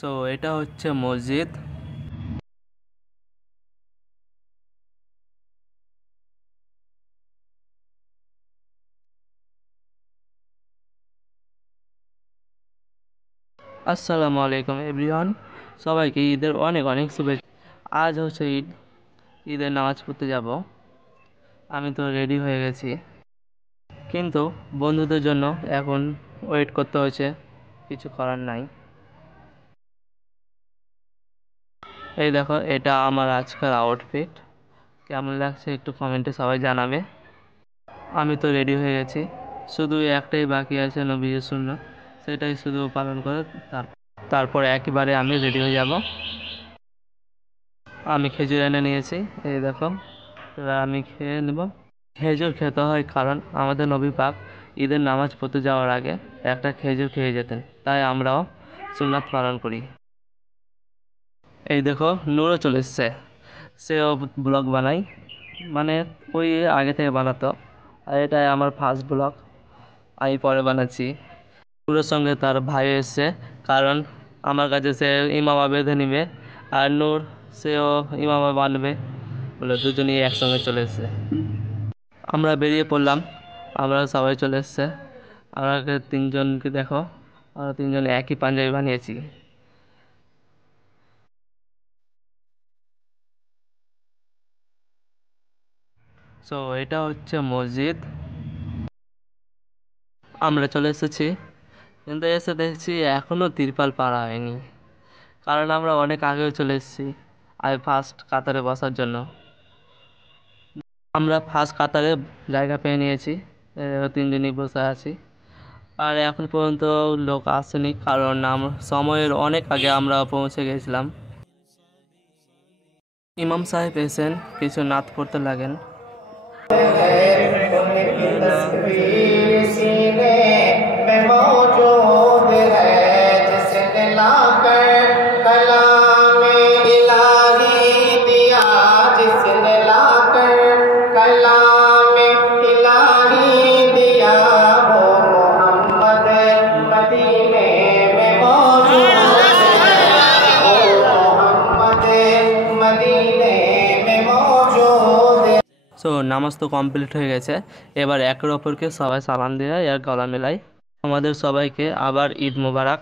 So এটা হচ্ছে মসজিদ। আসসালামু আলাইকুম এভরিওয়ান, সবাইকে ঈদের অনেক অনেক শুভেচ্ছা। আজ হচ্ছে ঈদ, ঈদের নামাজ পড়তে যাব। আমি তো রেডি হয়ে গেছি, কিন্তু বন্ধুদের জন্য এখন ওয়েট করতে হয়েছে, কিছু করার নাই। এই দেখো, এটা আমার আজকের আউটফিট। কেমন লাগছে একটু কমেন্টে সবাই জানাবে। আমি তো রেডি হয়ে গেছি, শুধু একটাই বাকি আছে নবীর সুন্নাত, সেটাই শুধু পালন করে তারপর একেবারে আমি রেডি হয়ে যাব। আমি খেজুর এনে নিয়েছি, এই দেখো, এবার আমি খেয়ে নেব। খেজুর খেতে হয় কারণ আমাদের নবী পাক ঈদের নামাজ পড়তে যাওয়ার আগে একটা খেজুর খেয়ে যেতেন, তাই আমরাও সুন্নাত পালন করি। এই দেখো, নূরও চলে এসছে, সেও ব্লগ বানাই, মানে ওই আগে থেকে বানাতো, আর এটাই আমার ফার্স্ট ব্লগ, আমি পরে বানাচ্ছি। নূরের সঙ্গে তার ভাই এসছে, কারণ আমার কাছে সে ইমামা বেঁধে নিবে, আর নূর সেও ইমামা বানবে বলে দুজনেই একসঙ্গে চলে এসছে। আমরা বেরিয়ে পড়লাম, আমরা সবাই চলে এসছে। আমাকে তিনজনকে দেখো, আমরা তিনজন একই পাঞ্জাবি বানিয়েছি। সো এটা হচ্ছে মসজিদ। আমরা চলে এসেছি, কিন্তু এসে দেখছি এখনও তিরপাল পাড়া হয়নি, কারণ আমরা অনেক আগেও চলে এসেছি আর ফার্স্ট কাতারে বসার জন্য। আমরা ফার্স্ট কাতারে জায়গা পেয়ে নিয়েছি, তিনজনই বসে আছি, আর এখন পর্যন্ত লোক আসেনি, কারণ সময়ের অনেক আগে আমরা পৌঁছে গেছিলাম। ইমাম সাহেব এসেন, কিছু নাত পড়তে লাগেন। সো নামাজ তো কমপ্লিট হয়ে গেছে, এবার একে অপরকে সবাই সালাম দিয়ে আর গলা মেলাই। আমাদের সবাইকে আবার ঈদ মোবারক।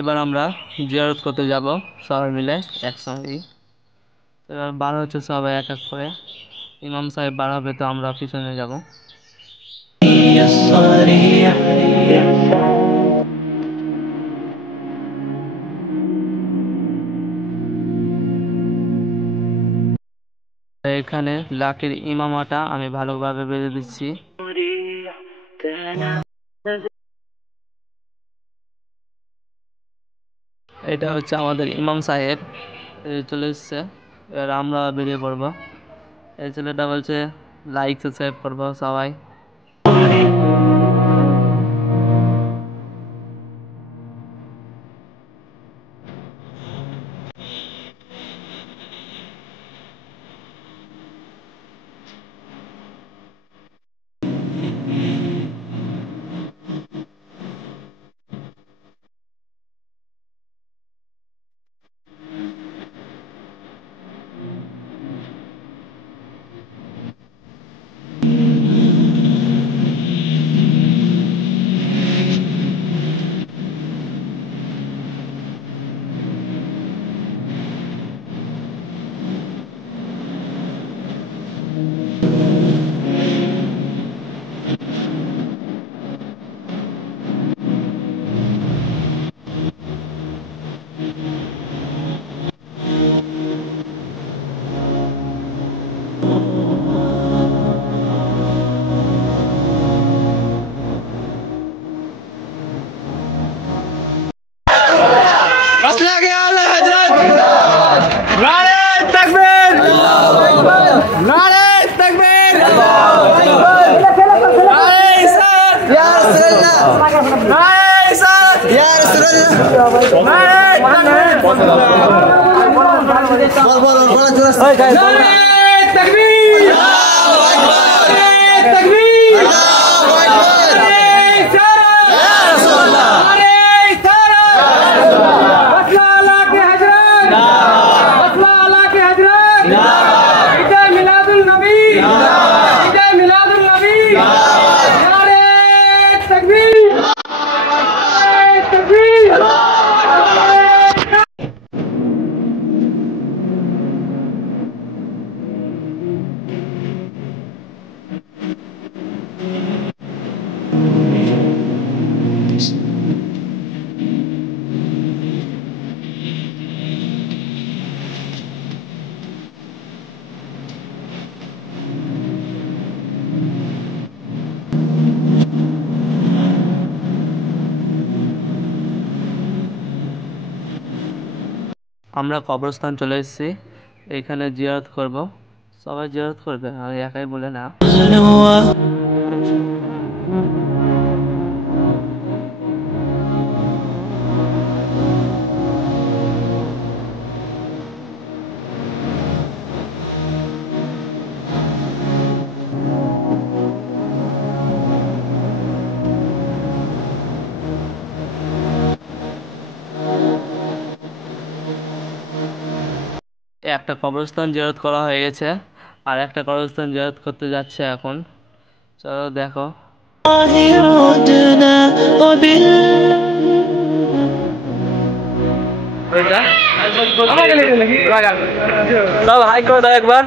এবার আমরা জিয়ারত করতে যাব সবাই মিলে একসঙ্গেই। এবার বার হচ্ছে সবাই এক এক করে, ইমাম সাহেব বার হবে তো আমরা পিছনে যাব। এখানে লাকির ইমামাটা আমি ভালোভাবে বেঁধে দিচ্ছি। এটা হচ্ছে আমাদের ইমাম সাহেব, চলে এসছে। এবার আমরা বেরিয়ে পড়বো। এই ছেলেটা বলছে লাইক সাবস্ক্রাইব করবো সবাই। আমরা কবরস্থান চলে এসেছি, এখানে জিয়ারত করব। সবাই জিয়ারত করবে, আমি একাই বলে না। একটা কবরস্থান জিয়ারত করা হয়ে গেছে, আর একটা কবরস্থান জিয়ারত করতে যাচ্ছে এখন। চলো দেখো। সব হাই করে দাও একবার।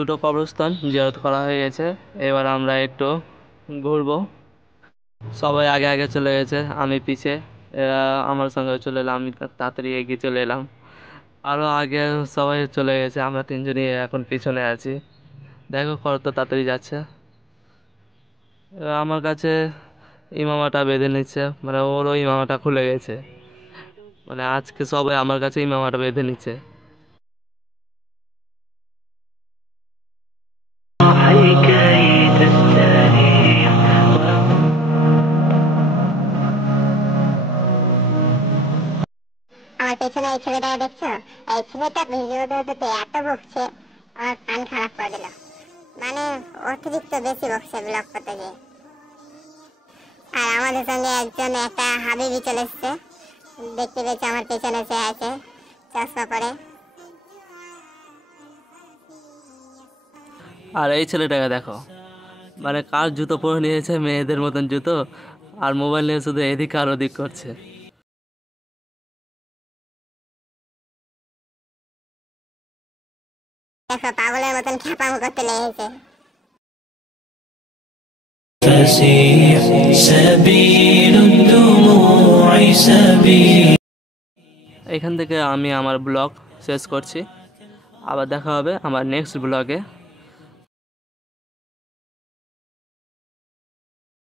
দুটো কবরস্থান জিয়ারত করা হয়ে গেছে, এবার আমরা একটু ঘুরবো। সবাই আগে আগে চলে গেছে, আমি পিছে। এরা আমার সঙ্গে চলে এলাম, আমি তাড়াতাড়ি এগিয়ে চলে এলাম। আরও আগে সবাই চলে গেছে, আমরা তিনজনই এখন পিছনে আছি। দেখো কত তাড়াতাড়ি যাচ্ছে। আমার কাছে ইমামাটা বেঁধে নিচ্ছে, মানে ওরও ইমামাটা খুলে গেছে। মানে আজকে সবাই আমার কাছে ইমামাটা বেঁধে নিচ্ছে। আমার পেছনে এই ছেলেটাকে দেখছো? এই ছেলেটা ভিডিও দিতে এত বকছে, আমার কান খারাপ করে দিল। মানে অতিরিক্ত বেশি বকছে ব্লগ করতে গিয়ে। আর আমাদের সঙ্গে একজন একটা হাবিবি চলে এসছে, দেখতে পেয়েছে আমার পেছনে সে আছে চশমা পরে। আর এই ছেলেটাকে দেখো, মানে কার জুতো পরে নিয়েছে, মেয়েদের মতন জুতো, আর মোবাইল নিয়ে শুধু এদিক আর ওদিক করছে। দেখো পাগলের মতন খ্যাপামো করতে লেগেছে। এখান থেকে আমি আমার ব্লগ শেষ করছি। আবার দেখা হবে আমার নেক্সট ব্লগে।